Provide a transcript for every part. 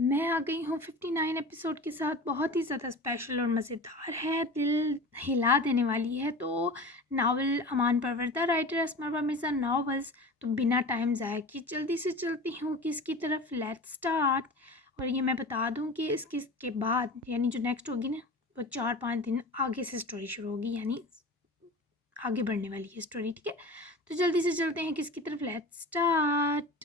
میں آ گئی ہوں 59 ایپیسوڈ کے ساتھ، بہت ہی زیادہ اسپیشل اور مزیدار ہے، دل ہلا دینے والی ہے۔ تو ناول امان پروردہ، رائٹر اسماء مرزا ناولز۔ تو بنا ٹائم ضائع کی جلدی سے چلتی ہوں کہ اس کی طرف، لیٹ سٹارٹ۔ اور یہ میں بتا دوں کہ اس کے بعد یعنی جو نیکسٹ ہوگی نا، وہ 4-5 دن آگے سے سٹوری شروع ہوگی، یعنی آگے بڑھنے والی ہے سٹوری، ٹھیک ہے؟ تو جلدی سے چلتے ہیں کہ اس کی طرف، لیٹ سٹارٹ۔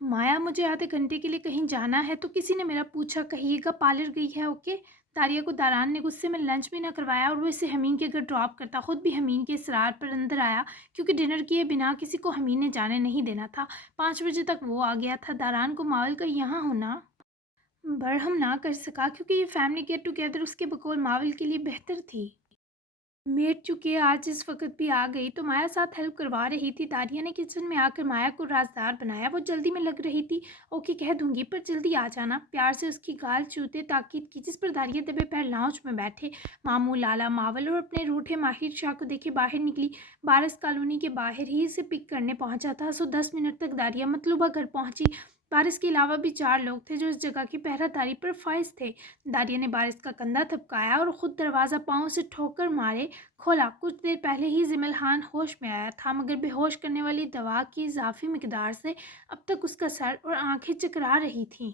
مایا، مجھے آدھے گھنٹے کے لیے کہیں جانا ہے، تو کسی نے میرا پوچھا کہیے گا پارلر گئی ہے، اوکے؟ داریا کو داران نے غصے میں لنچ بھی نہ کروایا اور وہ اسے حمین کے گھر ڈراپ کرتا، خود بھی حمین کے اصرار پر اندر آیا کیونکہ ڈنر کیے بنا کسی کو حمین نے جانے نہیں دینا تھا۔ 5 بجے تک وہ آ گیا تھا۔ داران کو ماول کا یہاں ہونا برہم نہ کر سکا کیونکہ یہ فیملی گیٹ ٹوگیدر اس کے بقول ماول کے لیے بہتر تھی۔ میٹ چکے آج اس وقت بھی آ گئی تو مایا ساتھ ہیلپ کروا رہی تھی۔ داریا نے کچن میں آ کر مایا کو رازدار بنایا، وہ جلدی میں لگ رہی تھی۔ اوکے کہہ دوں گی، پر جلدی آ جانا۔ پیار سے اس کی گال چوتے تاکید کی، جس پر داریا دبے پیر لاؤنج میں بیٹھے ماموں، لالا، ماول اور اپنے روٹھے ماہر شاہ کو دیکھے باہر نکلی۔ بارس کالونی کے باہر ہی اسے پک کرنے پہنچا تھا، 10 منٹ تک داریا مطلوبہ گھر پہنچی۔ بارس کے علاوہ بھی 4 لوگ تھے جو اس جگہ کی پہرہ داری پر فائز تھے۔ داریا نے بارس کا کندھا تھپکایا اور خود دروازہ پاؤں سے ٹھوکر مارے کھولا۔ کچھ دیر پہلے ہی ضمل خان ہوش میں آیا تھا، مگر بے ہوش کرنے والی دوا کی اضافی مقدار سے اب تک اس کا سر اور آنکھیں چکرا رہی تھیں۔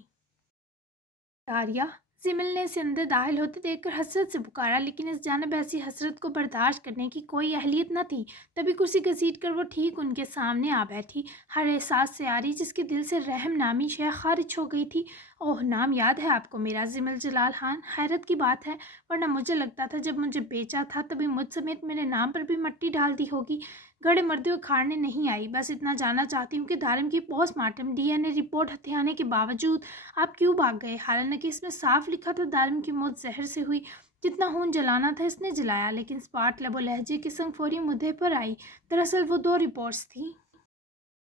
داریا، ضمل نے اسے اندر داخل ہوتے دیکھ کر حسرت سے پکارا، لیکن اس جانب ایسی حسرت کو برداشت کرنے کی کوئی اہلیت نہ تھی۔ تبھی کرسی گھسیٹ کر وہ ٹھیک ان کے سامنے آ بیٹھی، ہر احساس سے آری جس کے دل سے رحم نامی شے خارج ہو گئی تھی۔ اوہ، نام یاد ہے آپ کو میرا؟ ضمل جلال خان، حیرت کی بات ہے، ورنہ مجھے لگتا تھا جب مجھے بیچا تھا تبھی مجھ سمیت میرے نام پر بھی مٹی ڈال دی ہوگی۔ گڑھے مردے اکھاڑنے نہیں آئی، بس اتنا جاننا چاہتی ہوں کہ دھارم کی پوسٹ مارٹم DNA رپورٹ ہتھیانے کے باوجود آپ کیوں بھاگ گئے؟ حالانکہ اس میں صاف لکھا تھا دارم کی موت زہر سے ہوئی۔ جتنا خون جلانا تھا اس نے جلایا، لیکن اسپاٹ لب و لہجے کے سنگ فوری مدعے پر آئی۔ دراصل وہ 2 رپورٹس تھیں۔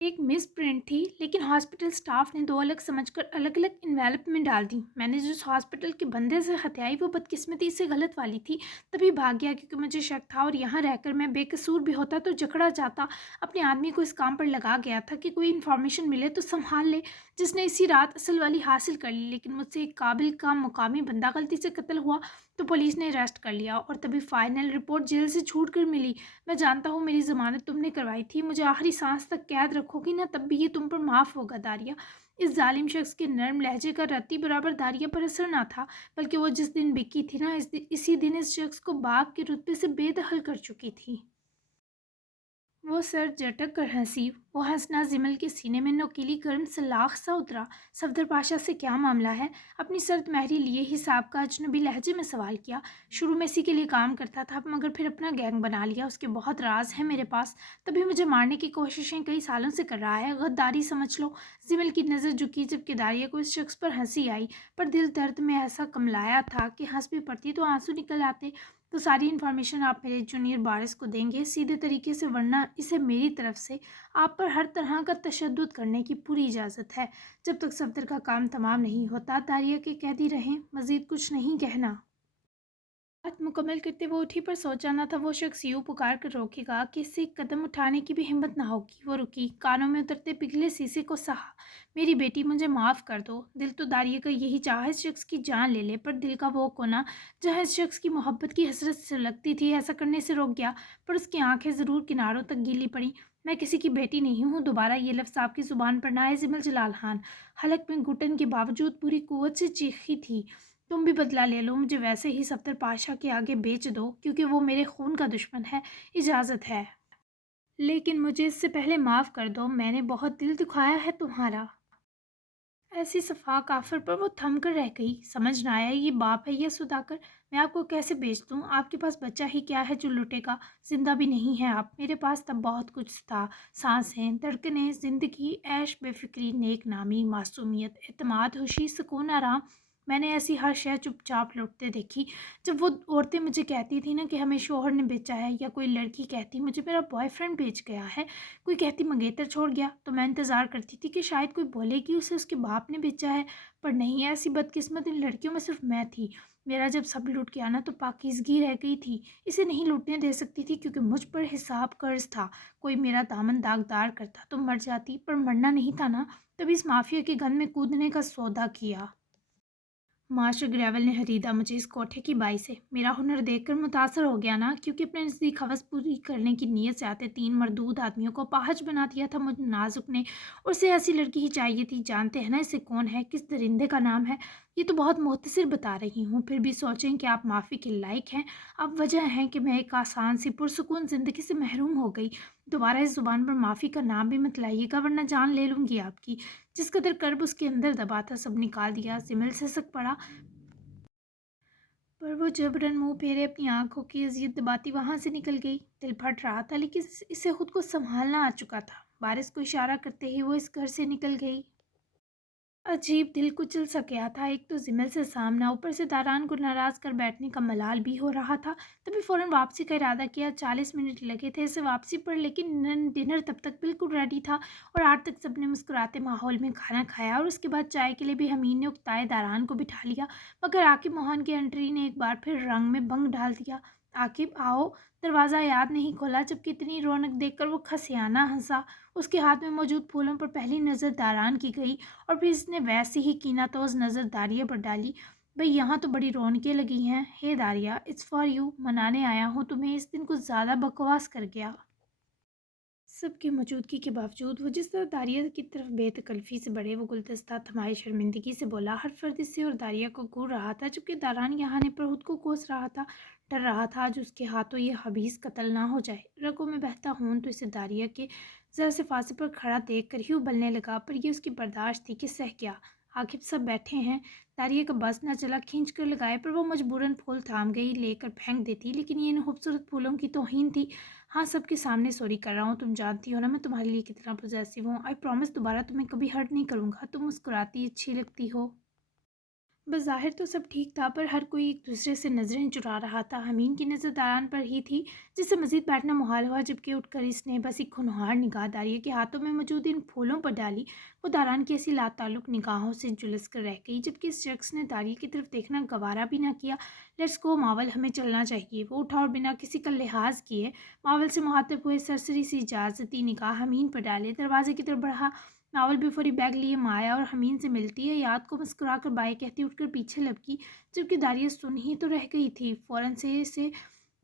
ایک مس پرنٹ تھی، لیکن ہاسپٹل سٹاف نے 2 الگ سمجھ کر الگ الگ انویلپ میں ڈال دی۔ میں نے جس ہاسپٹل کے بندے سے ہتھیائی وہ بدقسمتی سے غلط والی تھی، تبھی بھاگ گیا کیونکہ مجھے شک تھا، اور یہاں رہ کر میں بے قصور بھی ہوتا تو جکڑا جاتا۔ اپنے آدمی کو اس کام پر لگا گیا تھا کہ کوئی انفارمیشن ملے تو سنبھال لے، جس نے اسی رات اصل والی حاصل کر لی، لیکن مجھ سے ایک قابل کا مقامی بندہ غلطی سے قتل ہوا تو پولیس نے اریسٹ کر لیا، اور تبھی فائنل رپورٹ جیل سے چھوٹ کر ملی۔ میں جانتا ہوں میری ضمانت تم نے کروائی تھی، مجھے آخری سانس تک قید رکھو گی نا، تب بھی یہ تم پر معاف ہوگا داریا۔ اس ظالم شخص کے نرم لہجے کا رتی برابر داریا پر اثر نہ تھا، بلکہ وہ جس دن بکی تھی نا، اسی دن اس شخص کو باپ کے رتبے سے بے دخل کر چکی تھی۔ وہ سر جھٹک کر ہنسی، وہ ہنسنا ضمل کے سینے میں نوکیلی گرم سلاخ سا اترا۔ صفدر پاشا سے کیا معاملہ ہے؟ اپنی سرد مہری لیے حساب کا اجنبی لہجے میں سوال کیا۔ شروع میں اسی کے لیے کام کرتا تھا، مگر پھر اپنا گینگ بنا لیا، اس کے بہت راز ہیں میرے پاس، تبھی مجھے مارنے کی کوششیں کئی سالوں سے کر رہا ہے، غداری سمجھ لو۔ ضمل کی نظر جھکی جبکہ داریا کو اس شخص پر ہنسی آئی، پر دل درد میں ایسا کملایا تھا کہ ہنس بھی پڑتی تو آنسو نکل آتے۔ تو ساری انفارمیشن آپ میرے جونیئر بارس کو دیں گے سیدھے طریقے سے، ورنہ اسے میری طرف سے آپ پر ہر طرح کا تشدد کرنے کی پوری اجازت ہے، جب تک صفدر کا کام تمام نہیں ہوتا۔ داریا کے قیدی رہیں، مزید کچھ نہیں کہنا۔ بات مکمل کرتے وہ اٹھی، پر سوچا نہ تھا وہ شخص یوں پکار کر روکے گا کہ اس سے ایک قدم اٹھانے کی بھی ہمت نہ ہوگی۔ وہ رکی، کانوں میں اترتے پگھلے سیسے کو سہا۔ میری بیٹی، مجھے معاف کر دو۔ دل تو داریا کا یہی چاہا اس شخص کی جان لے لے، پر دل کا وہ کونا جہاں اس شخص کی محبت کی حسرت سلگتی تھی ایسا کرنے سے روک گیا، پر اس کی آنکھیں ضرور کناروں تک گیلی پڑیں۔ میں کسی کی بیٹی نہیں ہوں، دوبارہ یہ لفظ آپ کی زبان پر نہ آئے ضمل جلال خان۔ حلق میں گھٹن کے باوجود پوری قوت سے چیخی تھی۔ تم بھی بدلہ لے لو، مجھے ویسے ہی صفدر پاشا کے آگے بیچ دو، کیونکہ وہ میرے خون کا دشمن ہے، اجازت ہے۔ لیکن مجھے اس سے پہلے معاف کر دو، میں نے بہت دل دکھایا ہے تمہارا۔ ایسی صفا کافر پر وہ تھم کر رہ گئی، سمجھ نہ آیا یہ باپ ہے یا صداقر۔ میں آپ کو کیسے بیچ دوں؟ آپ کے پاس بچہ ہی کیا ہے جو لٹے گا؟ زندہ بھی نہیں ہے آپ، میرے پاس تب بہت کچھ تھا، سانسیں، دھڑکنیں، زندگی، عیش، بے فکری، نیک نامی، معصومیت، اعتماد، خوشی، سکون، آرام۔ میں نے ایسی ہر شے چپ چاپ لوٹتے دیکھی۔ جب وہ عورتیں مجھے کہتی تھی نا کہ ہمیں شوہر نے بیچا ہے، یا کوئی لڑکی کہتی مجھے میرا بوائے فرینڈ بیچ گیا ہے، کوئی کہتی منگیتر چھوڑ گیا، تو میں انتظار کرتی تھی کہ شاید کوئی بولے کہ اسے اس کے باپ نے بیچا ہے، پر نہیں، ایسی بدقسمت ان لڑکیوں میں صرف میں تھی۔ میرا جب سب لوٹ گیا نا تو پاکیزگی رہ گئی تھی، اسے نہیں لوٹنے دے سکتی تھی کیونکہ مجھ پر حساب قرض تھا۔ کوئی میرا دامن داغدار کرتا تو مر جاتی، پر مرنا نہیں تھا نا، तभी इस माफिया के गन में कूदने का सौदा किया। मास्टर ग्रेवल ने खरीदा मुझे इस कोठे की बाई से। मेरा हुनर देखकर मुतासर हो गया ना, क्योंकि अपने नज़दीक हवस पूरी करने की नीयत से आते 3 मरदूद आदमियों को अपाहज बना दिया था मुझ नाजुक ने। और उसे ऐसी लड़की ही चाहिए थी। जानते हैं ना इसे कौन है, किस दरिंदे का नाम है? ये तो बहुत मुख्तसर बता रही हूँ, फिर भी सोचें कि आप माफ़ी के लायक हैं। अब वजह है कि मैं एक आसान सी पुरसुकून ज़िंदगी से महरूम हो गई। दोबारा इस ज़ुबान पर माफ़ी का नाम भी मत लाइएगा, वरना जान ले लूँगी आपकी। जिस कदर कर्ब उसके अंदर दबा था सब निकाल दिया। सिमल सिसक पड़ा, पर वो जबरन मुंह फेरे अपनी आंखों की अजियत दबाती वहां से निकल गई। दिल फट रहा था, लेकिन इसे खुद को संभालना आ चुका था। बारिश को इशारा करते ही वो इस घर से निकल गई। अजीब दिल कुचल सा गया था। एक तो जिमल से सामना, ऊपर से दारान को नाराज कर बैठने का मलाल भी हो रहा था। तभी फौरन वापसी का इरादा किया। 40 मिनट लगे थे इसे वापसी पर, लेकिन डिनर तब तक बिल्कुल रेडी था। और 8 तक सबने मुस्कुराते माहौल में खाना खाया, और उसके बाद चाय के लिए भी हमीन ने उकताए दारान को बिठा लिया। मगर आकिब मोहन की एंट्री ने एक बार फिर रंग में भंग डाल दिया। आकिब आओ। दरवाज़ा याद नहीं खोला, जबकि इतनी रौनक देखकर वो खसियाना हंसा। उसके हाथ में मौजूद फूलों पर पहली नज़र दारान की गई, और फिर इसने वैसे ही कीनातोज़ नज़र दारिया पर डाली। भाई यहाँ तो बड़ी रौनकें लगी हैं। हे दारिया, इट्स फॉर यू, मनाने आया हूँ तुम्हें। इस दिन कुछ ज़्यादा बकवास कर गया। सबकी मौजूदगी के बावजूद वो जिस तरह दारिया की तरफ बेतकल्फ़ी से बढ़े, वो गुलदस्ता थमाए शर्मिंदगी से बोला। हर फर्द इससे और दारिया को घूर रहा था, जबकि दारान यहाँ आने पर खुद को कोस रहा था। डर रहा था आज उसके हाथों ये हबीस कत्ल ना हो जाए। रगों में बहता खून तो इसे दारिया के ज़रा से फांसी पर खड़ा देख कर ही उबलने लगा, पर यह उसकी बर्दाश्त थी कि सह गया। आखिर सब बैठे हैं। दारिया का बस न चला खींच कर लगाए, पर वो मजबूरन फूल थाम गई। लेकर फेंक देती, लेकिन ये इन खूबसूरत फूलों की तौहीन थी। हाँ, सबके सामने सॉरी कर रहा हूँ। तुम जानती हो ना मैं तुम्हारे लिए कितना पॉजेसिव हूँ। आई प्रॉमिस दोबारा तुम्हें कभी हर्ट नहीं करूँगा। तुम मुस्कुराती अच्छी लगती हो। बज़ाहिर तो सब ठीक था, पर हर कोई एक दूसरे से नज़रें चुरा रहा था। हमीन की नज़र दारान पर ही थी, जिससे मज़ीद बैठना मुहाल हुआ। जबकि उठकर इसने बस एक खुनहार निगाह दारिया के हाथों में मौजूद इन फूलों पर डाली। वो दारान की ऐसी लाताल्लुक निगाहों से झुलस कर रह गई, जबकि इस शख्स ने दारिया की तरफ देखना गवारा भी ना किया। लेट्स गो मावल, हमें चलना चाहिए। वो उठा और बिना किसी का लिहाज किए मावल से मुखातिब हुए सरसरी सी इजाज़ती निगाह हमीन पर डाले। दरवाजे की तरफ बढ़ा। नावल भी फौरी बैग लिए माया और हमीन से मिलती है याद को मुस्कुराकर बाय कहती उठकर पीछे लपकी, जबकि दारिया सुन ही तो रह गई थी। फौरन से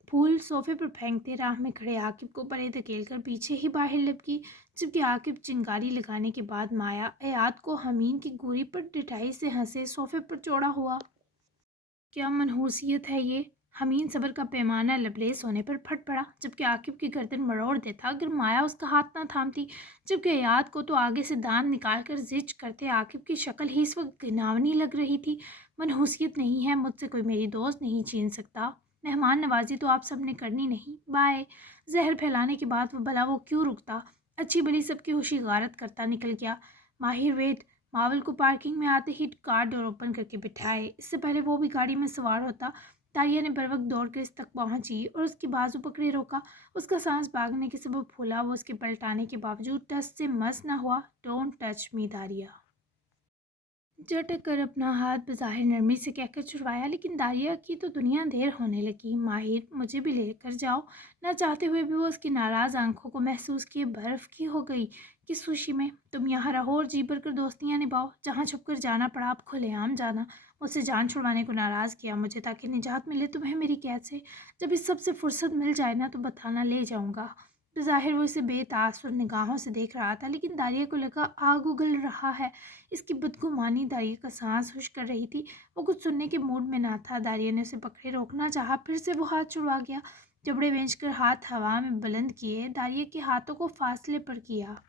फूल सोफे पर फेंकते राह में खड़े आकिब को परे धकेल कर पीछे ही बाहर लपकी, जबकि आकिब चिंगारी लगाने के बाद माया याद को हमीन की गोरी पर डिठाई से हंसे सोफे पर चौड़ा हुआ। क्या मनहूसियत है ये। हमीन सबर का पैमाना लबरेज होने पर फट पड़ा, जबकि आकिब की गर्दन मरोड़ देता अगर माया उसका हाथ ना थामती। जबकि याद को तो आगे से दांत निकाल कर जिज करते आकिब की शक्ल ही इस वक्त घिनौनी लग रही थी। मनहूसियत नहीं है, मुझसे कोई मेरी दोस्त नहीं छीन सकता। मेहमान नवाजी तो आप सब ने करनी नहीं। बाय। जहर फैलाने के बाद वो भला वो क्यों रुकता। अच्छी भली सबकी खुशी गारत करता निकल गया। माहिर वेद मावल को पार्किंग में आते ही कार डोर ओपन करके बिठाए। इससे पहले वो भी गाड़ी में सवार होता, तारिया ने बर वक्त दौड़ कर इस तक पहुंची और उसकी बाजू पकड़े रोका। उसका सांस भागने के सबब फूला। वो उसके पलटाने के बावजूद टच से मस ना हुआ। Don't touch me Dariya. झटक कर अपना हाथ बज़ाहिर नरमी से कहकर छुड़वाया, लेकिन दारिया की तो दुनिया देर होने लगी। माहिर, मुझे भी लेकर जाओ। ना चाहते हुए भी वो उसकी नाराज़ आंखों को महसूस किए बर्फ़ की हो गई। किस खुशी में तुम यहाँ रहो और जी भर कर दोस्तियाँ निभाओ। जहाँ छुप कर जाना पड़ा, आप खुलेआम जाना। मुझसे जान छुड़वाने को नाराज़ किया मुझे, ताकि निजात मिले तुम्हें मेरी कैद से। जब इस सब से फुर्सत मिल जाए ना, तो बताना, ले जाऊँगा। ज़ाहिर वो इसे बेतासुर निगाहों से देख रहा था, लेकिन दारिया को लगा आग उगल रहा है। इसकी बदगुमानी दारिया का सांस खुश कर रही थी। वो कुछ सुनने के मूड में ना था। दारिया ने उसे पकड़े रोकना चाहा, फिर से वो हाथ छुड़वा गया। जबड़े बेंच कर हाथ हवा में बुलंद किए दारिया के हाथों को फासले पर किया।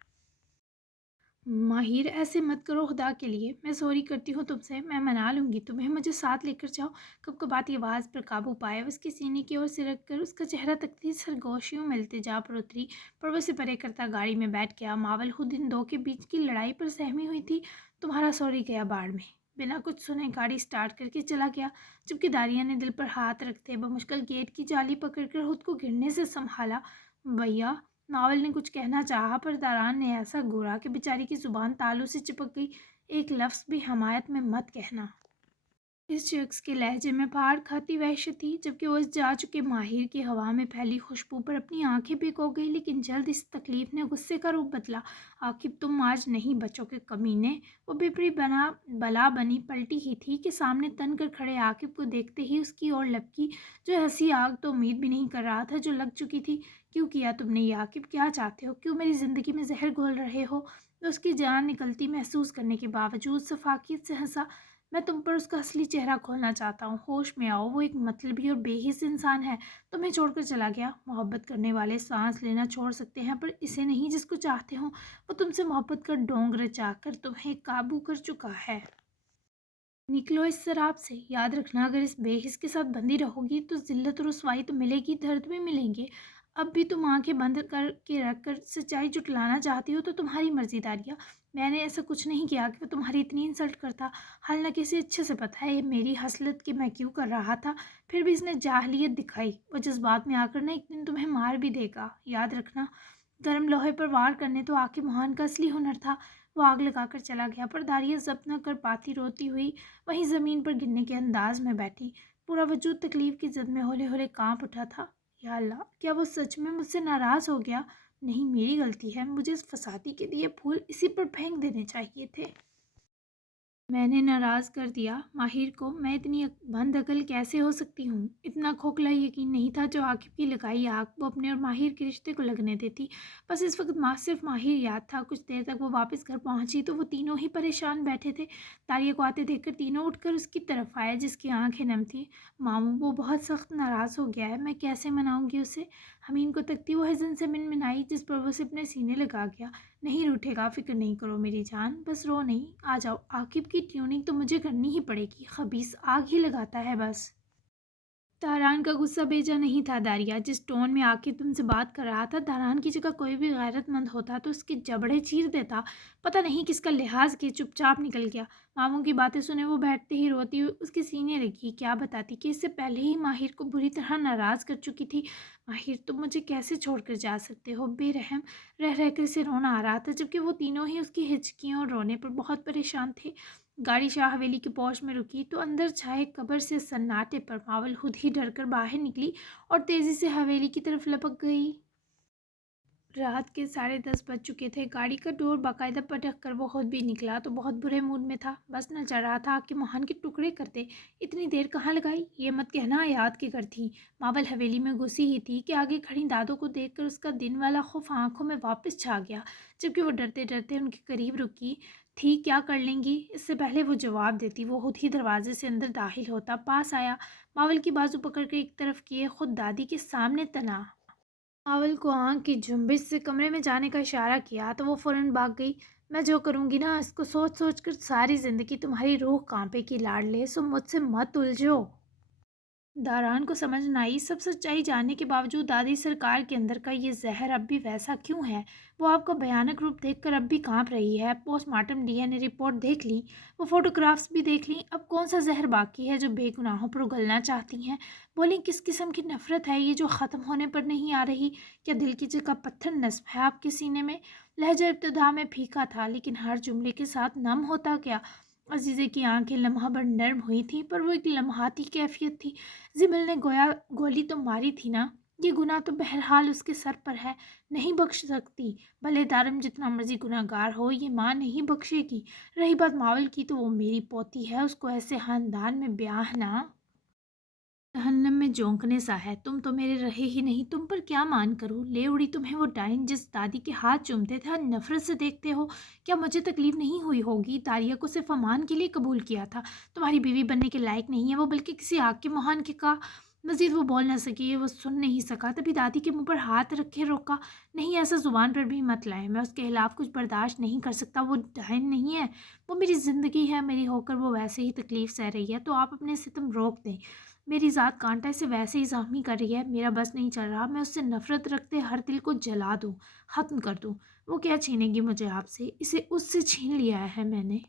माहिर, ऐसे मत करो खुदा के लिए। मैं सॉरी करती हूँ तुमसे। मैं मना लूँगी तुम्हें, मुझे साथ लेकर जाओ। कब-कबाती आवाज़ पर काबू पाए उसके सीने की ओर से रख कर उसका चेहरा तकती सरगोशियों में इल्तिजा पर उतरी, पर वो उसे परे करता गाड़ी में बैठ गया। मावल खुद इन दो के बीच की लड़ाई पर सहमी हुई थी। तुम्हारा सॉरी गया बाढ़ में। बिना कुछ सुने गाड़ी स्टार्ट करके चला गया, जबकि दारिया ने दिल पर हाथ रखते बमुश्किल गेट की जाली पकड़कर खुद को गिरने से संभाला। भैया, नावल ने कुछ कहना चाहा, पर दारान ने ऐसा घूरा कि बेचारी की जुबान तालू से चिपक गई। एक लफ्ज़ भी हमायत में मत कहना। इस शख्स के लहजे में पहाड़ खाती वहशत थी, जबकि वो इस जा चुके माहिर की हवा में फैली खुशबू पर अपनी आंखें भिगो गई। लेकिन जल्द इस तकलीफ ने गुस्से का रूप बदला। आखिर तुम आज नहीं बचोगे कमीने। वो बिपरी बना बला बनी पलटी ही थी कि सामने तन कर खड़े आकिब को देखते ही उसकी ओर लपकी। जो हंसी आग तो उम्मीद भी नहीं कर रहा था, जो लग चुकी थी। क्यों किया तुमने ये आकिब? क्या चाहते हो? क्यों मेरी ज़िंदगी में जहर घोल रहे हो? उसकी जान निकलती महसूस करने के बावजूद सफाकियत से हंसा। मैं तुम पर उसका असली चेहरा खोलना चाहता हूँ। होश में आओ, वो एक मतलबी और बेहिस इंसान है। तुम्हें छोड़कर चला गया। मोहब्बत करने वाले सांस लेना छोड़ सकते हैं, पर इसे नहीं जिसको चाहते हो। वो तुमसे मोहब्बत का ढोंग रचा कर तुम्हें काबू कर चुका है। निकलो इस शराब से। याद रखना, अगर इस बेहिस के साथ बंधी रहोगी तो जिल्लत और रुसवाई तो मिलेगी, दर्द भी मिलेंगे। अब भी तुम आंखें बंद करके रख कर सच्चाई जुटलाना चाहती हो तो तुम्हारी मर्जी दारिया। मैंने ऐसा कुछ नहीं किया कि वो तुम्हारी इतनी इंसल्ट करता। हालांकि इसे अच्छे से पता है ये मेरी हसरत कि मैं क्यों कर रहा था। फिर भी इसने जाहलियत दिखाई। वो जज्बात में आकर ना एक दिन तुम्हें मार भी देगा, याद रखना। गर्म लोहे पर वार करने तो आके मोहन का असली हुनर था। वो आग लगाकर चला गया, पर दारिया जब्त न कर पाती रोती हुई वहीं ज़मीन पर गिरने के अंदाज में बैठी। पूरा वजूद तकलीफ की जद में हौले हौले कांप उठा था। या अल्लाह, क्या वो सच में मुझसे नाराज़ हो गया? नहीं, मेरी गलती है। मुझे इस फसादी के दिए फूल इसी पर फेंक देने चाहिए थे। मैंने नाराज़ कर दिया माहिर को। मैं इतनी मंद अकल कैसे हो सकती हूँ? इतना खोखला यकीन नहीं था जो आकिब की लगाई आग वो अपने और माहिर के रिश्ते को लगने देती। बस इस वक्त सिर्फ माहिर याद था। कुछ देर तक वो वापस घर पहुंची तो वो तीनों ही परेशान बैठे थे। तारिया को आते देखकर तीनों उठकर उसकी तरफ आए, जिसकी आंखें नम थी। मामू, वो बहुत सख्त नाराज़ हो गया है। मैं कैसे मनाऊंगी उसे? हमीन को तकती वो हज़न से मिनमिनाई, जिस पर वो उसे अपने सीने लगा गया। नहीं रूठेगा, फिक्र नहीं करो मेरी जान। बस रो नहीं, आ जाओ। आकिब की ट्यूनिंग तो मुझे करनी ही पड़ेगी। खबीस आग ही लगाता है बस। तारान का गुस्सा बेजा नहीं था दारिया। जिस टोन में आकिब तुमसे बात कर रहा था, तारान की जगह कोई भी गैरतमंद होता तो उसके जबड़े चीर देता। पता नहीं किसका लिहाज किए चुपचाप निकल गया। मामू की बातें सुने वो बैठते ही रोती हुई उसके सीने लगी। क्या बताती कि इससे पहले ही माहिर को बुरी तरह नाराज़ कर चुकी थी। माहिर, तुम मुझे कैसे छोड़कर जा सकते हो? बेरहम रह रहकर से रोना आ रहा था, जबकि वो तीनों ही उसकी हिचकियों और रोने पर बहुत परेशान थे। गाड़ी शाह हवेली की पहुंच में रुकी तो अंदर छाए कब्र से सन्नाटे पर मावल खुद ही डर कर बाहर निकली और तेजी से हवेली की तरफ लपक गई। रात के 10:30 बज चुके थे। गाड़ी का डोर बाकायदा पटक कर वो खुद भी निकला तो बहुत बुरे मूड में था। बस न चढ़ रहा था कि मोहन के टुकड़े करते। इतनी देर कहाँ लगाई? ये मत कहना याद की कर थी। मावल हवेली में घुसी ही थी कि आगे खड़ी दादों को देखकर उसका दिन वाला खौफ आंखों में वापस छा गया, जबकि वो डरते डरते उनके करीब रुकी थी। क्या कर लेंगी? इससे पहले वो जवाब देती वो खुद ही दरवाजे से अंदर दाखिल होता। पास आया, मावल की बाजू पकड़ कर एक तरफ किए खुद दादी के सामने तना। मावल को आँख की झुंबिश से कमरे में जाने का इशारा किया तो वो फौरन भाग गई। मैं जो करूँगी ना, इसको सोच सोच कर सारी ज़िंदगी तुम्हारी रूह कांपेगी लाडले, सो मुझसे मत उलझो। दारान को समझ न आई। सब सच्चाई जानने के बावजूद दादी सरकार के अंदर का ये जहर अब भी वैसा क्यों है? वो आपका भयानक रूप देखकर अब भी कांप रही है। पोस्टमार्टम डीएनए रिपोर्ट देख ली, वो फोटोग्राफ्स भी देख ली। अब कौन सा जहर बाकी है जो बेगुनाहों पर उगलना चाहती हैं? बोली, किस किस्म की नफरत है ये जो ख़त्म होने पर नहीं आ रही? क्या दिल की जगह पत्थर नस्ब है आपके सीने में? लहजा इब्तदा में फीका था, लेकिन हर जुमले के साथ नम होता गया। अजीज़े की आंखें लम्हा भर नर्म हुई थी, पर वो एक लम्हाती कैफियत थी। जिबल ने गोया गोली तो मारी थी ना। ये गुनाह तो बहरहाल उसके सर पर है। नहीं बख्श सकती। भले दारम जितना मर्जी गुनाहगार हो, ये माँ नहीं बख्शेगी। रही बात मावल की, तो वो मेरी पोती है। उसको ऐसे खानदान में ब्याह ना जहन्नम में जोंकने सा है। तुम तो मेरे रहे ही नहीं, तुम पर क्या मान करूँ? ले उड़ी तुम्हें वो डाइन जिस दादी के हाथ चूमते थे और नफरत से देखते हो। क्या मुझे तकलीफ नहीं हुई होगी? तारिया को सिर्फ अमान के लिए कबूल किया था। तुम्हारी बीवी बनने के लायक नहीं है वो, बल्कि किसी आग के मुहान के का। मजीद वो बोल न सकी, वो सुन नहीं सका। तभी दादी के मुंह पर हाथ रखे रोका। नहीं, ऐसा जुबान पर भी मत लाए। मैं उसके खिलाफ कुछ बर्दाश्त नहीं कर सकता। वो डाइन नहीं है, वो मेरी ज़िंदगी है। मेरी होकर वो वैसे ही तकलीफ सह रही है, तो आप अपने सितम रोक दें। मेरी ज़ात कांटा इसे वैसे ही ज़ख्मी कर रही है। मेरा बस नहीं चल रहा। मैं उससे नफ़रत रखते हर दिल को जला दूँ, ख़त्म कर दूँ। वो क्या छीनेगी मुझे आपसे? इसे उससे छीन लिया है मैंने।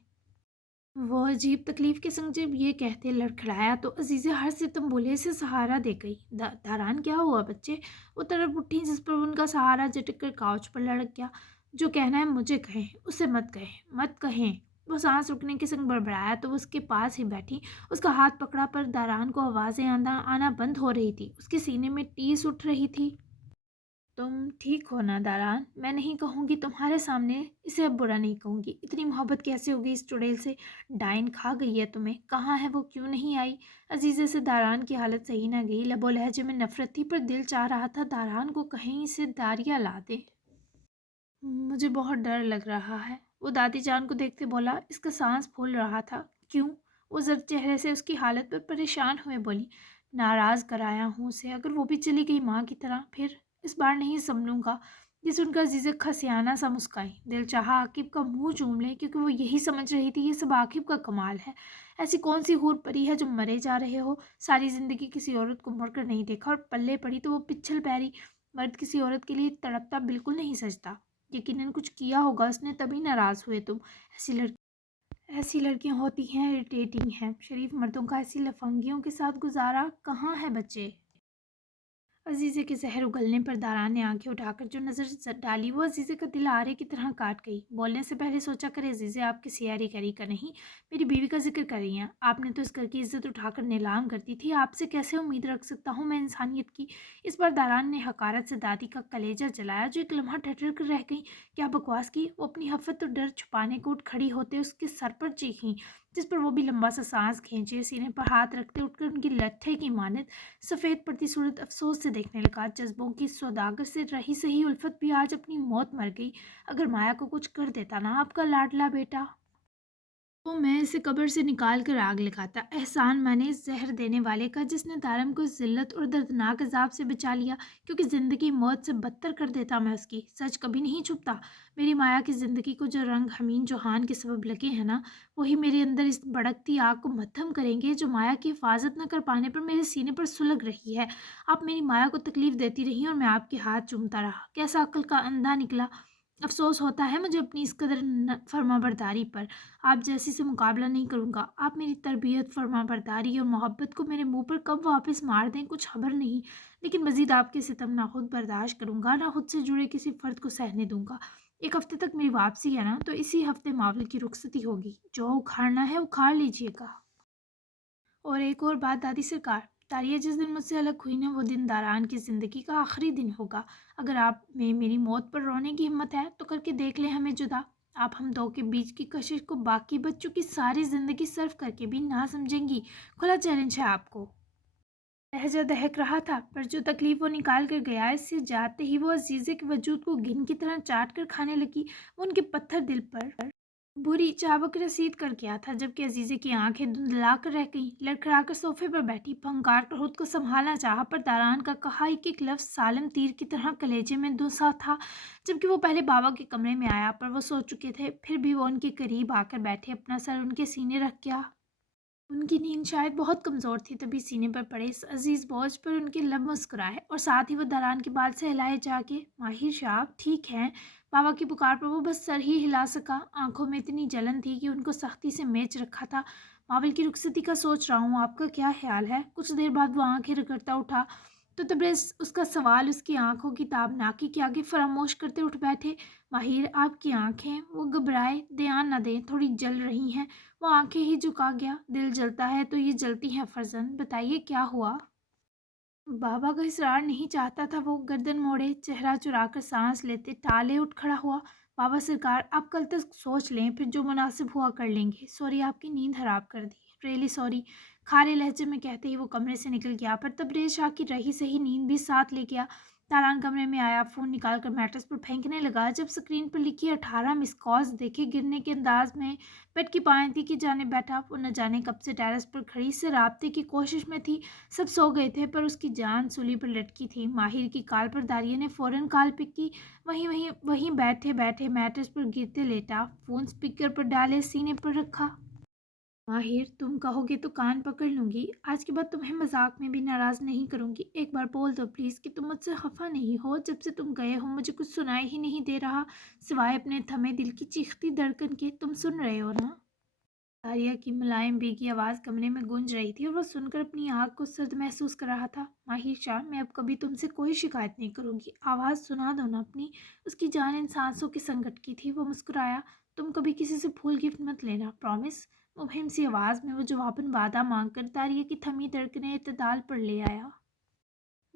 वो अजीब तकलीफ़ के संग जब ये कहते लड़खड़ाया तो अजीज़े हर सितम बोले से सहारा दे गई। दारान, क्या हुआ बच्चे? वो तरफ उठी जिस पर उनका सहारा झटक कर काउच पर लड़क गया। जो कहना है मुझे कहें, उसे मत कहें, मत कहें। वो सांस रुकने के संग बड़बड़ाया तो वो उसके पास ही बैठी उसका हाथ पकड़ा, पर दारान को आवाज़ें आना आना बंद हो रही थी। उसके सीने में टीस उठ रही थी। तुम ठीक हो ना दारान? मैं नहीं कहूँगी तुम्हारे सामने, इसे अब बुरा नहीं कहूँगी। इतनी मोहब्बत कैसे हो गई इस चुड़ैल से? डाइन खा गई है तुम्हें? कहाँ है वो, क्यों नहीं आई? अजीज़े से दारान की हालत सही ना गई। लबो लहजे में नफरत थी, पर दिल चाह रहा था दारान को कहीं से दारिया ला दे। मुझे बहुत डर लग रहा है, वो दादी जान को देखते बोला। इसका सांस फूल रहा था। क्यों? वो जर्द चेहरे से उसकी हालत पर परेशान हुए बोली। नाराज़ कराया हूँ उसे, अगर वो भी चली गई माँ की तरह, फिर इस बार नहीं संभलूंगा। ये सुनकर जीजक खसियाना सा मुस्काई। दिल चाहा आकिब का मुंह चूम ले, क्योंकि वो यही समझ रही थी ये सब आकिब का कमाल है। ऐसी कौन सी हूर परी है जो मरे जा रहे हो? सारी जिंदगी किसी औरत को मुड़कर नहीं देखा, और पल्ले पड़ी तो वो पिछल पैरी। मर्द किसी औरत के लिए तड़पता बिल्कुल नहीं सजता। यकीनन कुछ किया होगा उसने, तभी नाराज़ हुए तुम। ऐसी लड़कियां होती हैं, इरिटेटिंग हैं। शरीफ मर्दों का ऐसी लफंगियों के साथ गुजारा कहाँ है बच्चे? अजीज़े के जहर उगलने पर दारान ने आंखें उठाकर जो नज़र डाली, वो अजीज़े का दिल आरे की तरह काट गई। बोलने से पहले सोचा करे, अजीज़े आप किसी यारी गरी का नहीं, मेरी बीवी का जिक्र कर रही हैं। आपने तो इस घर की इज्जत उठाकर नीलाम कर दी थी, आपसे कैसे उम्मीद रख सकता हूँ मैं इंसानियत की? इस बार दारान ने हकारत से दादी का कलेजा जलाया, जो एक लम्हा ठठर कर रह गई। क्या बकवास की? वो अपनी हफ़त और डर छुपाने को उठ खड़ी होते उसके सर पर चीखीं, जिस पर वो भी लंबा सा सांस खींचे, सीने पर हाथ रखते उठकर उनकी लट्ठे की मानद सफ़ेद पड़ती सूरत अफसोस से देखने लगा। जज्बों की सौदागर से रही सही उल्फत भी आज अपनी मौत मर गई। अगर माया को कुछ कर देता ना आपका लाडला बेटा, तो मैं इसे कब्र से निकाल कर आग लगाता। एहसान मैंने इस जहर देने वाले का, जिसने दारम को जिल्लत और दर्दनाक अजाब से बचा लिया, क्योंकि ज़िंदगी मौत से बदतर कर देता मैं उसकी। सच कभी नहीं छुपता। मेरी माया की ज़िंदगी को जो रंग हमीन जोहान के सबब लगे हैं ना, वही मेरे अंदर इस भड़कती आग को मत्थम करेंगे, जो माया की हिफाजत न कर पाने पर मेरे सीने पर सुलग रही है। आप मेरी माया को तकलीफ़ देती रही और मैं आपके हाथ चूमता रहा। कैसा अक्ल का अंधा निकला। अफ़सोस होता है मुझे अपनी इस कदर फर्माबरदारी पर। आप जैसी से मुकाबला नहीं करूँगा। आप मेरी तरबियत, फर्माबरदारी और मोहब्बत को मेरे मुंह पर कब वापस मार दें, कुछ खबर नहीं। लेकिन मज़ीद आपके सितम ना खुद बर्दाश्त करूँगा, ना खुद से जुड़े किसी फ़र्द को सहने दूँगा। एक हफ़्ते तक मेरी वापसी है ना, तो इसी हफ़्ते मावल की रुखसती होगी। जो उखाड़ना है उखाड़ लीजिएगा। और एक और बात दादी सरकार, तारिया जिस दिन मुझसे अलग हुई ना, वो दिन दारान की ज़िंदगी का आखिरी दिन होगा। अगर आप में मेरी मौत पर रोने की हिम्मत है तो करके देख लें हमें जुदा। आप हम दो के बीच की कशिश को बाकी बच्चों की सारी ज़िंदगी सर्व करके भी ना समझेंगी। खुला चैलेंज है आपको। लहजा दहक रहा था, पर जो तकलीफ वो निकाल कर गया, इससे जाते ही वो अजीज़े के वजूद को घिन की तरह चाट कर खाने लगी। वो उनके पत्थर दिल पर बुरी चाबुक रसीद कर गया था, जबकि अजीज़े की आंखें धुंधला कर रह गईं। लड़खड़ा कर सोफे पर बैठी फंकार कर खुद को संभालना चाहा, पर दारान का कहा एक लफ्ज़ सालम तीर की तरह कलेजे में धुसा था। जबकि वो पहले बाबा के कमरे में आया, पर वो सो चुके थे। फिर भी वो उनके करीब आकर बैठे, अपना सर उनके सीने रख गया। उनकी नींद शायद बहुत कमज़ोर थी, तभी सीने पर पड़े इस अजीज़ बोझ पर उनके लब मुस्कुराए, और साथ ही वो दारान के बाल से हिलाए जाके, माहिर साहब ठीक हैं? बाबा की पुकार पर वो बस सर ही हिला सका। आंखों में इतनी जलन थी कि उनको सख्ती से मेच रखा था। मावल की रुखसती का सोच रहा हूँ, आपका क्या ख्याल है? कुछ देर बाद वो आंखें रगड़ता उठा, तो तब्रेज़ उसका सवाल उसकी आंखों की ताबनाकी के आगे फरामोश करते उठ बैठे। माहिर आपकी आंखें, वो घबराए, ध्यान न दें, थोड़ी जल रही हैं। वो आंखें ही झुका गया। दिल जलता है तो ये जलती हैं फर्जंद, बताइए क्या हुआ? बाबा का इसरार नहीं चाहता था। वो गर्दन मोड़े, चेहरा चुराकर सांस लेते टाले उठ खड़ा हुआ। बाबा सरकार आप कल तक सोच लें, फिर जो मुनासिब हुआ कर लेंगे। सॉरी आपकी नींद हराब कर दी, रियली सॉरी। खारे लहजे में कहते ही वो कमरे से निकल गया, पर तबरेज शाह की रही सही नींद भी साथ ले गया। तारान कमरे में आया, फ़ोन निकाल कर मैट्रेस पर फेंकने लगा। जब स्क्रीन पर लिखी 18 मिस कॉल्स देखे, गिरने के अंदाज में बेड की पायंती की जाने बैठा। वो न जाने कब से टेरेस पर खड़ी से राब्ते की कोशिश में थी। सब सो गए थे, पर उसकी जान सूली पर लटकी थी। माहिर की कॉल पर दारिया ने फ़ौरन कॉल पिक की। वहीं बैठे बैठे मैट्रेस पर गिरते लेटा, फ़ोन स्पीकर पर डाले, सीने पर रखा। माहिर तुम कहोगे तो कान पकड़ लूँगी। आज के बाद तुम्हें मजाक में भी नाराज़ नहीं करूँगी। एक बार बोल दो प्लीज़ कि तुम मुझसे खफा नहीं हो। जब से तुम गए हो मुझे कुछ सुनाई ही नहीं दे रहा, सिवाय अपने थमे दिल की चीखती धड़कन के। तुम सुन रहे हो ना? आर्या की मुलायम बेगी आवाज़ कमरे में गूंज रही थी, और वह सुनकर अपनी आँख को सर्द महसूस कर रहा था। माहिर शाह मैं अब कभी तुमसे कोई शिकायत नहीं करूँगी। आवाज़ सुना दो ना अपनी। उसकी जान इन सांसों के संकट की थी। वो मुस्कुराया। तुम कभी किसी से फूल गिफ्ट मत लेना, प्रॉमिस। मुबहिम सी आवाज़ में वो जवाबन वादा मांग कर दारिया की थमी धड़कनें इत्तेदाल पर ले आया।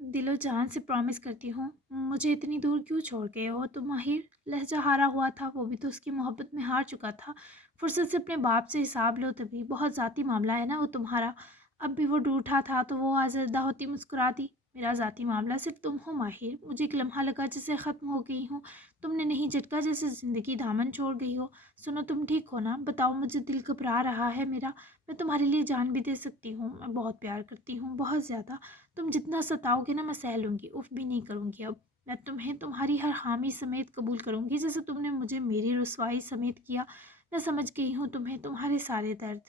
दिलो जान से प्रॉमिस करती हूँ, मुझे इतनी दूर क्यों छोड़ गए हो तुम माहिर। लहजा हारा हुआ था, वो भी तो उसकी मोहब्बत में हार चुका था। फुर्सत से अपने बाप से हिसाब लो, तभी बहुत ज़ाती मामला है ना वो तुम्हारा। अब भी वो रूठा था तो वो आज़रदा होती मुस्कुराती। मेरा ज़ाती मामला सिर्फ तुम हो माहिर, मुझे एक लम्हा लगा जैसे ख़त्म हो गई हूँ। तुमने नहीं झटका जैसे ज़िंदगी दामन छोड़ गई हो। सुनो, तुम ठीक हो ना? बताओ, मुझे दिल घबरा रहा है मेरा। मैं तुम्हारे लिए जान भी दे सकती हूँ, मैं बहुत प्यार करती हूँ, बहुत ज़्यादा। तुम जितना सताओगे ना मैं सह लूँगी, उफ भी नहीं करूँगी अब। मैं तुम्हें तुम्हारी हर हामी समेत कबूल करूँगी, जैसे तुमने मुझे मेरी रुसवाई समेत किया। मैं समझ गई हूँ तुम्हें, तुम्हारे सारे दर्द।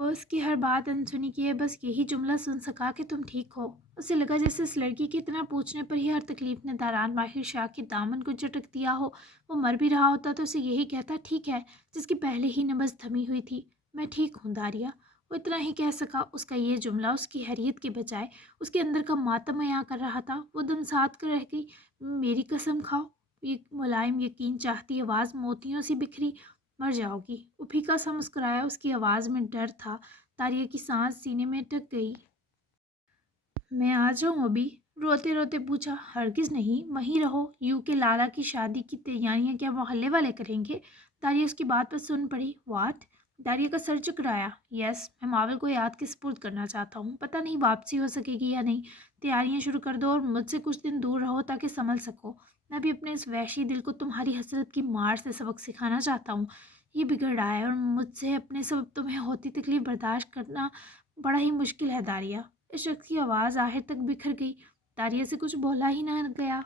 वो उसकी हर बात अनसुनी किए बस यही जुमला सुन सका कि तुम ठीक हो। उसे लगा जैसे इस लड़की के इतना पूछने पर ही हर तकलीफ ने दारान माहिर शाह के दामन को झटक दिया हो। वो मर भी रहा होता तो उसे यही कहता ठीक है, जिसकी पहले ही नब्ज़ थमी हुई थी। मैं ठीक हूँ दारिया। वो इतना ही कह सका। उसका ये जुमला उसकी हैरियत के बजाय उसके अंदर का मातम अयां कर रहा था। वो दम साध कर रह गई। मेरी कसम खाओ। ये मुलायम यकीन चाहती आवाज़ मोतियों सी बिखरी। मर जाओगी। वो फीका सा मुस्कुराया, उसकी आवाज़ में डर था। दारिया की सांस सीने में अटक गई। मैं आ जाऊँ अभी? रोते रोते पूछा। हरगिज़ नहीं, वहीं रहो। यू के लाला की शादी की तैयारियां क्या मोहल्ले वाले करेंगे? दारिया उसकी बात पर सुन पड़ी। वाट? दारिया का सर चकराया। यस, मैं मावल को याद के सुपुर्द करना चाहता हूँ। पता नहीं वापसी हो सकेगी या नहीं। तैयारियां शुरू कर दो और मुझसे कुछ दिन दूर रहो ताकि संभल सको। मैं भी अपने इस वहशी दिल को तुम्हारी हसरत की मार से सबक सिखाना चाहता हूँ। ये बिगड़ रहा है और मुझसे अपने सबब तुम्हें होती तकलीफ बर्दाश्त करना बड़ा ही मुश्किल है दारिया। इस शख्स की आवाज़ आखिर तक बिखर गई। दारिया से कुछ बोला ही ना गया।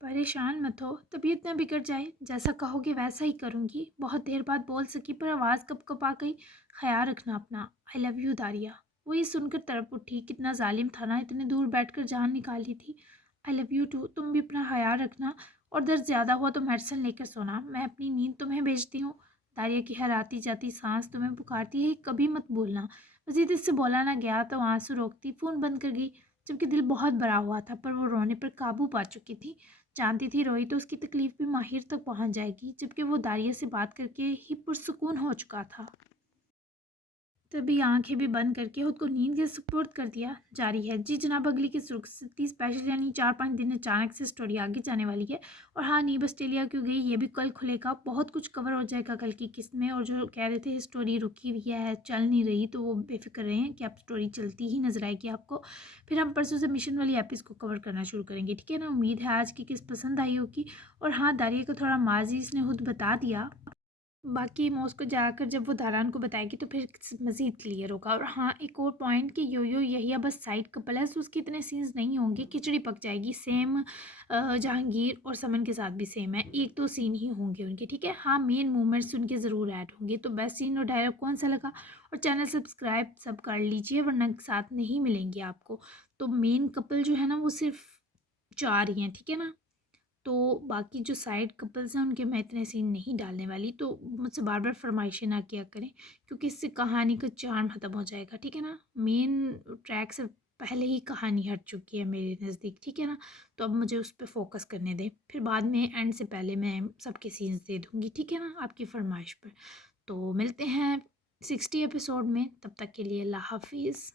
परेशान मत हो, तबीयत न बिगड़ जाए। जैसा कहोगे वैसा ही करूँगी। बहुत देर बाद बोल सकी पर आवाज़ कँपा गई। ख्याल रखना अपना। I love you Dariya. वो ये सुनकर तड़प उठी। कितना जालिम था ना, इतने दूर बैठकर जान निकाली थी। I love you too. तुम भी अपना ख्याल रखना और दर्द ज़्यादा हुआ तो मेडिसिन लेकर सोना। मैं अपनी नींद तुम्हें भेजती हूँ। दारिया की हर आती जाती सांस तुम्हें पुकारती है, कभी मत भूलना। मजीद इससे बोला ना गया तो आंसू रोकती फ़ोन बंद कर गई। जबकि दिल बहुत भरा हुआ था, पर वो रोने पर काबू पा चुकी थी। जानती थी रोई तो उसकी तकलीफ भी माहिर तक पहुंच जाएगी, जबकि वो दारिया से बात करके ही पुरसुकून हो चुका था। तभी आंखें भी बंद करके खुद को नींद के सुपुर्द कर दिया। जारी है जी जनाब, अगली की सुर्खी स्पेशल यानी 4-5 दिन अचानक से स्टोरी आगे जाने वाली है। और हाँ, नीब ऑस्ट्रेलिया क्यों गई ये भी कल खुलेगा। बहुत कुछ कवर हो जाएगा कल की किस्त में। और जो कह रहे थे स्टोरी रुकी हुई है, चल नहीं रही, तो वो बेफिक्र रहे हैं कि अब स्टोरी चलती ही नजर आएगी आपको। फिर हम परसों से मिशन वाली एपिस को कवर करना शुरू करेंगे, ठीक है ना। उम्मीद है आज की किस्त पसंद आई होगी। और हाँ, दारिया को थोड़ा माजी इसने खुद बता दिया। बाकी मॉस्को जाकर जब वो दारान को बताएगी तो फिर मज़ीद क्लियर होगा। और हाँ, एक और पॉइंट कि यो यो यहिया बस साइड कपल है, तो उसके इतने सीन्स नहीं होंगे, खिचड़ी पक जाएगी। सेम जहांगीर और समन के साथ भी सेम है, 1-2 सीन ही होंगे उनके, ठीक है। हाँ, मेन मोमेंट्स उनके ज़रूर ऐड होंगे। तो बेस्ट सीन और डायलॉग कौन सा लगा? और चैनल सब्सक्राइब सब कर लीजिए, वरना साथ नहीं मिलेंगे आपको। तो मेन कपल जो है ना वो सिर्फ 4 ही हैं, ठीक है ना। तो बाकी जो साइड कपल्स हैं उनके मैं इतने सीन नहीं डालने वाली, तो मुझसे बार बार फरमाइशें ना किया करें, क्योंकि इससे कहानी का चार्म ख़त्म हो जाएगा, ठीक है ना। मेन ट्रैक से पहले ही कहानी हट चुकी है मेरे नज़दीक, ठीक है ना। तो अब मुझे उस पर फोकस करने दें, फिर बाद में एंड से पहले मैं सबके सीन्स दे दूँगी, ठीक है ना, आपकी फरमाइश पर। तो मिलते हैं 60 एपिसोड में, तब तक के लिए अल्लाह हाफिज़।